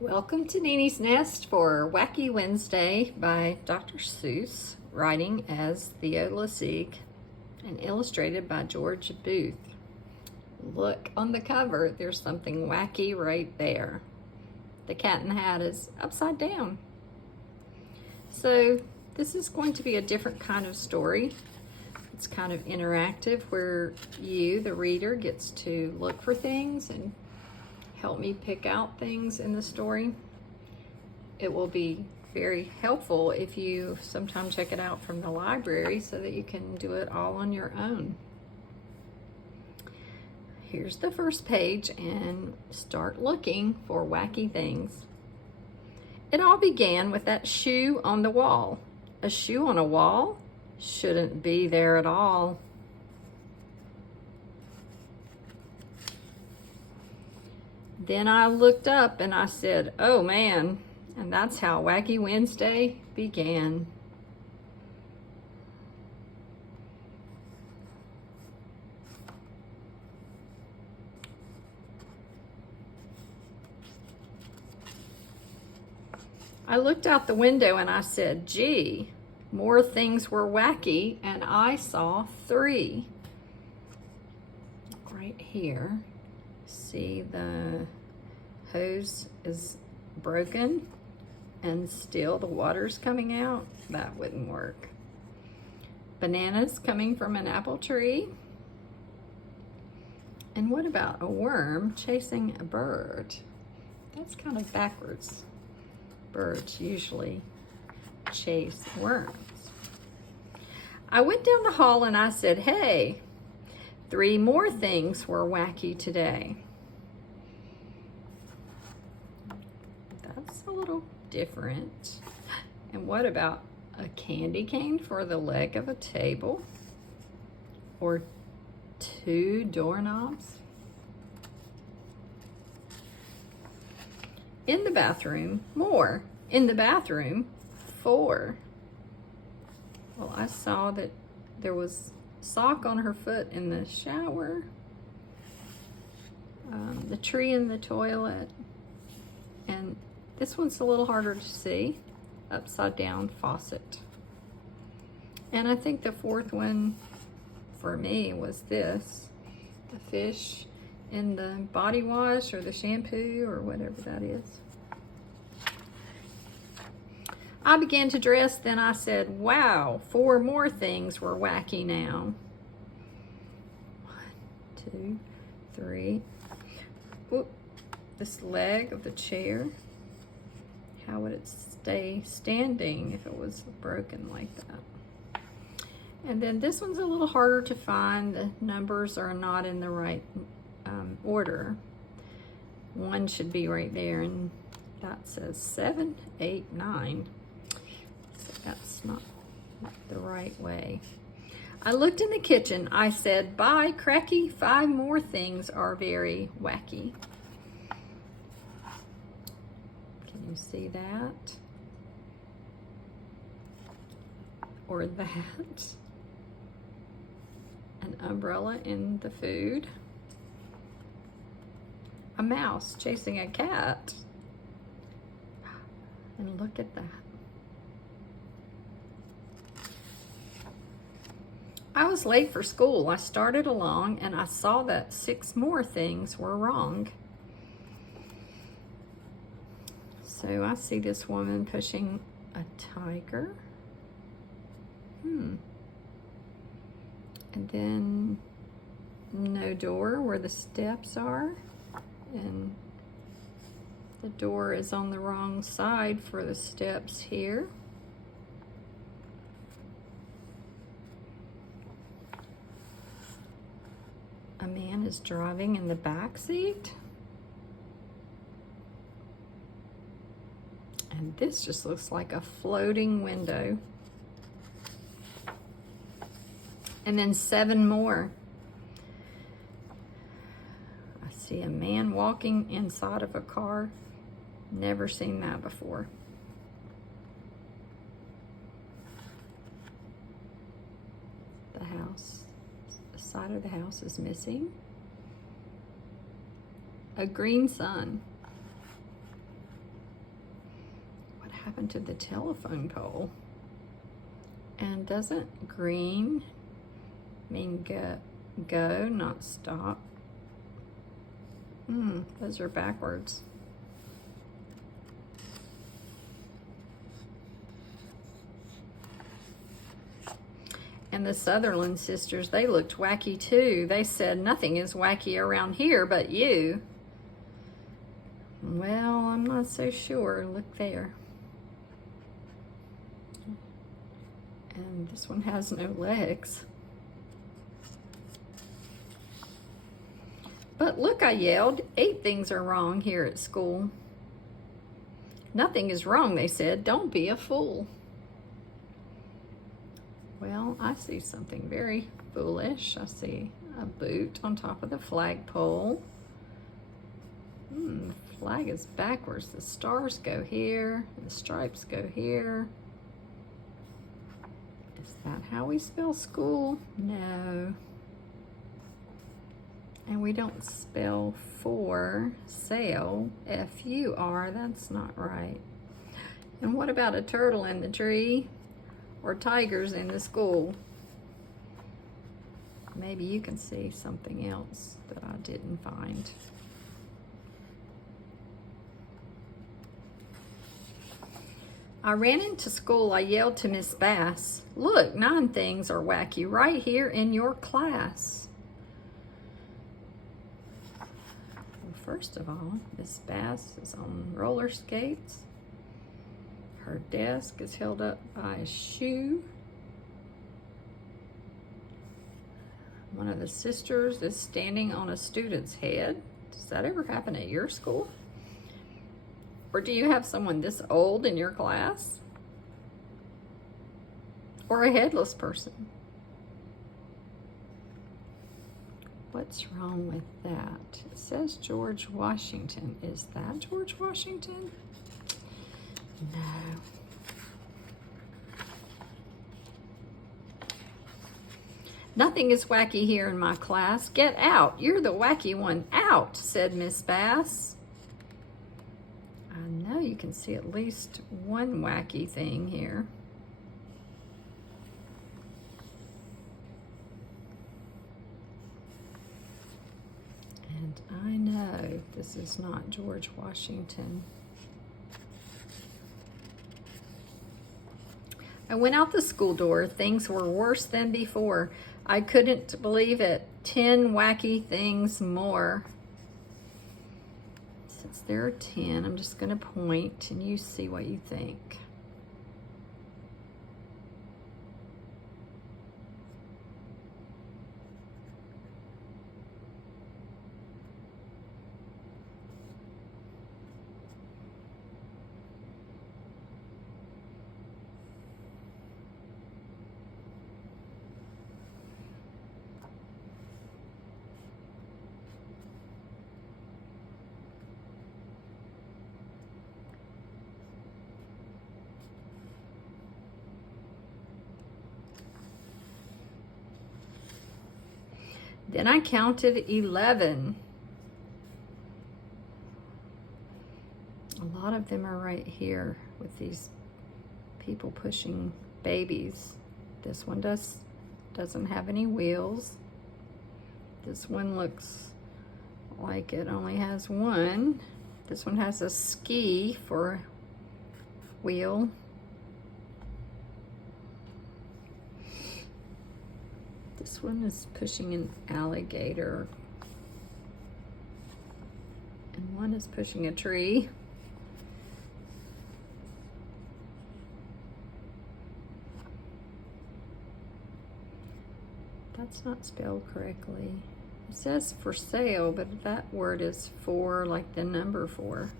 Welcome to Nene's Nest for Wacky Wednesday by Dr. Seuss, writing as Theo Lessig, and illustrated by George Booth. Look on the cover, there's something wacky right there. The cat in the hat is upside down. So this is going to be a different kind of story. It's kind of interactive where you, the reader, gets to look for things and help me pick out things in the story. It will be very helpful if you sometime check it out from the library so that you can do it all on your own. Here's the first page and start looking for wacky things. It all began with that shoe on the wall. A shoe on a wall? Shouldn't be there at all. Then I looked up and I said, oh man, and that's how Wacky Wednesday began. I looked out the window and I said, gee, more things were wacky, and I saw 3. Right here. See, the hose is broken and still the water's coming out. That wouldn't work. Bananas coming from an apple tree. And what about a worm chasing a bird? That's kind of backwards. Birds usually chase worms. I went down the hall and I said, hey, 3 more things were wacky today. That's a little different. And what about a candy cane for the leg of a table? Or 2 doorknobs? In the bathroom, more. In the bathroom, 4. Well, I saw that there was sock on her foot in the shower, the tree in the toilet, and this one's a little harder to see, upside down faucet. And I think the 4th one for me was this, the fish in the body wash or the shampoo or whatever that is. I began to dress, then I said, wow, 4 more things were wacky now. 1, 2, 3. Oop, this leg of the chair. How would it stay standing if it was broken like that? And then this one's a little harder to find. The numbers are not in the right order. 1 should be right there, and that says 7, 8, 9. So that's not the right way. I looked in the kitchen. I said, bye, Cracky. 5 more things are very wacky. Can you see that? Or that? An umbrella in the food. A mouse chasing a cat. And look at that. I was late for school. I started along and I saw that 6 more things were wrong. So I see this woman pushing a tiger. And then no door where the steps are. And the door is on the wrong side for the steps here. A man is driving in the back seat. And this just looks like a floating window. And then 7 more. I see a man walking inside of a car. Never seen that before. The house, the side of the house is missing. A green sun. happened to the telephone pole? And doesn't green mean go, not stop? Those are backwards. And the Sutherland sisters, they looked wacky too. They said, nothing is wacky around here but you. Well, I'm not so sure. Look there. And this one has no legs. But look, I yelled, 8 things are wrong here at school. Nothing is wrong, they said. Don't be a fool. Well, I see something very foolish. I see a boot on top of the flagpole. The flag is backwards. The stars go here, the stripes go here. Is that how we spell school? No. And we don't spell for sale, F-U-R. That's not right. And what about a turtle in the tree? Or tigers in the school? Maybe you can see something else that I didn't find. I ran into school. I yelled to Miss Bass, look, 9 things are wacky right here in your class. Well, first of all, Miss Bass is on roller skates. Her desk is held up by a shoe. One of the sisters is standing on a student's head. Does that ever happen at your school? Or do you have someone this old in your class? Or a headless person? What's wrong with that? It says George Washington. Is that George Washington? No. Nothing is wacky here in my class. Get out. You're the wacky one. Out, said Miss Bass. I know you can see at least one wacky thing here. And I know this is not George Washington. I went out the school door. Things were worse than before. I couldn't believe it. 10 wacky things more. Since there are 10, I'm just going to point and you see what you think. Then I counted 11. A lot of them are right here with these people pushing babies. This one doesn't have any wheels. This one looks like it only has one. This one has a ski for wheel. This one is pushing an alligator. And one is pushing a tree. That's not spelled correctly. It says for sale, but that word is for, like the number 4.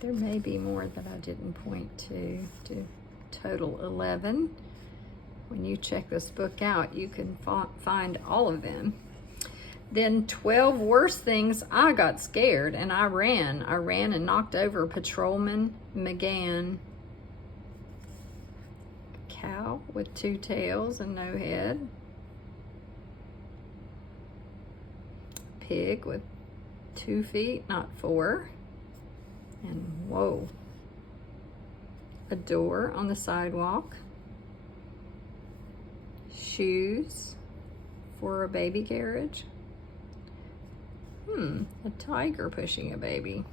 There may be more that I didn't point to total 11. When you check this book out, you can find all of them. Then 12 worse things. I got scared and I ran. I ran and knocked over Patrolman McGann. A cow with 2 tails and no head. pig with 2 feet, not 4. And whoa, a door on the sidewalk. Shoes for a baby carriage. A tiger pushing a baby.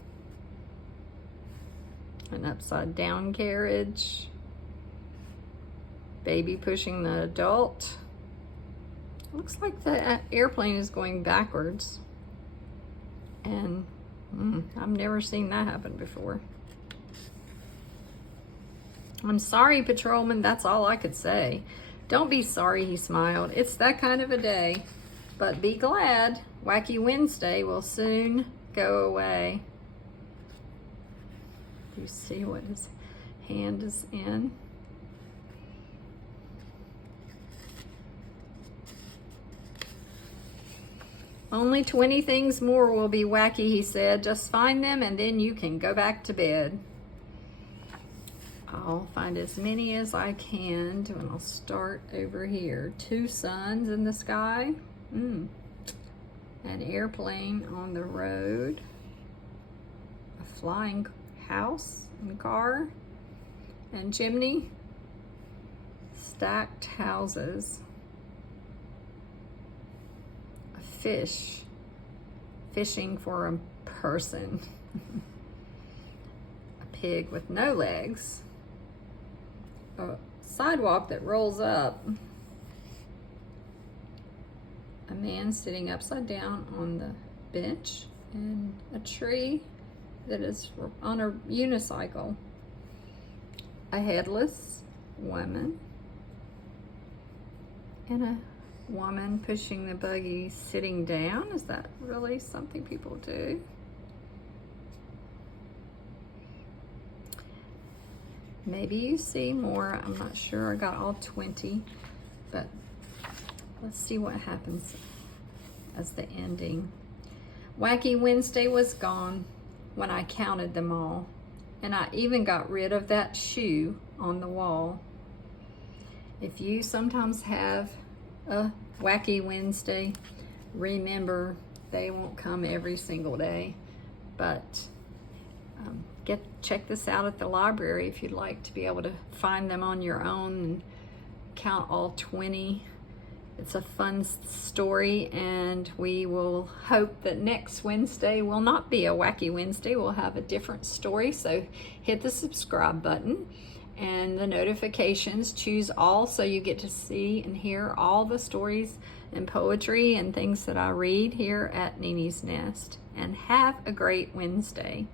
An upside down carriage. Baby pushing the adult. Looks like the airplane is going backwards. And I've never seen that happen before. I'm sorry, patrolman, that's all I could say. Don't be sorry, he smiled. It's that kind of a day. But be glad, Wacky Wednesday will soon go away. You see what his hand is in? Only 20 things more will be wacky, he said. Just find them and then you can go back to bed. I'll find as many as I can, and I'll start over here. 2 suns in the sky. An airplane on the road. A flying house and car and chimney. Stacked houses. A fish. Fishing for a person. A pig with no legs. A sidewalk that rolls up. A man sitting upside down on the bench, and a tree that is on a unicycle. A headless woman, and a woman pushing the buggy sitting down. Is that really something people do? Maybe you see more. I'm not sure. I got all 20, but let's see what happens as the ending. Wacky Wednesday was gone when I counted them all, and I even got rid of that shoe on the wall. If you sometimes have a Wacky Wednesday, remember they won't come every single day, but check this out at the library if you'd like to be able to find them on your own and count all 20. It's a fun story, and we will hope that next Wednesday will not be a Wacky Wednesday. We'll have a different story, so hit the subscribe button and the notifications. Choose all so you get to see and hear all the stories and poetry and things that I read here at Nini's Nest. And have a great Wednesday.